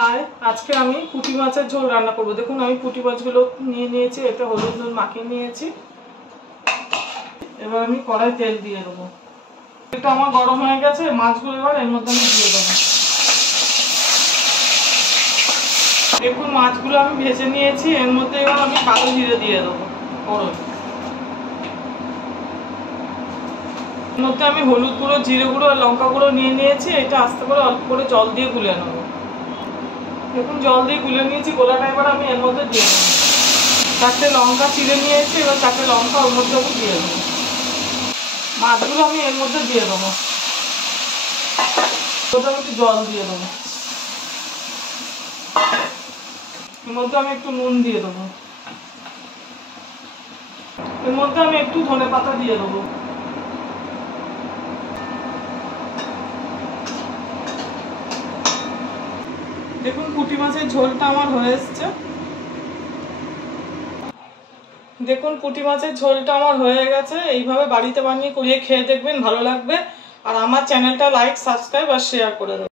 আর আজকে আমি পুঁটি মাছের ঝোল রান্না করব। দেখুন আমি পুঁটি মাছগুলো নিয়ে নিয়েছি, এতে হলুদ নুন মাখিয়ে নিয়েছি। এবার আমি কড়াই তেল দিয়ে দেবো। এটা আমার গরম হয়ে গেছে, মাছগুলো এবার এর মধ্যে আমি দিয়ে দেবো। দেখুন মাছগুলো আমি ভেজে নিয়েছি, এর মধ্যে এবার আমি কালো জিরে দিয়ে দেবো ফোড়ন। এর মধ্যে আমি হলুদ গুঁড়ো, জিরে গুঁড়ো আর লঙ্কা গুঁড়ো নিয়ে নিয়েছি। এটা আস্তে করে অল্প করে জল দিয়ে গুলে নেবো। দেখুন জল দিয়ে গুলে নিয়েছি, গোলাটা এবার আমি এর মধ্যে দিয়ে দেবো। 4টে লঙ্কা চিড়ে নিয়েছি, এবার 4টে লঙ্কা ওর মধ্যে আমি দিয়ে দেবো। মাছগুলো আমি এর মধ্যে দিয়ে দেবো। ওটা আমি একটু জল দিয়ে দেবো। এর মধ্যে আমি একটু নুন দিয়ে দেবো। এর মধ্যে আমি একটু ধনেপাতা দিয়ে দেবো। দেখুন পুঁটি মাছের ঝোলটা আমার হয়ে এসছে। দেখুন পুঁটি মাছের ঝোলটা আমার হয়ে গেছে। এইভাবে বাড়িতে বানিয়ে করিয়ে খেয়ে দেখবেন, ভালো লাগবে। আর আমার চ্যানেলটা লাইক, সাবস্ক্রাইব আর শেয়ার করে দেবেন।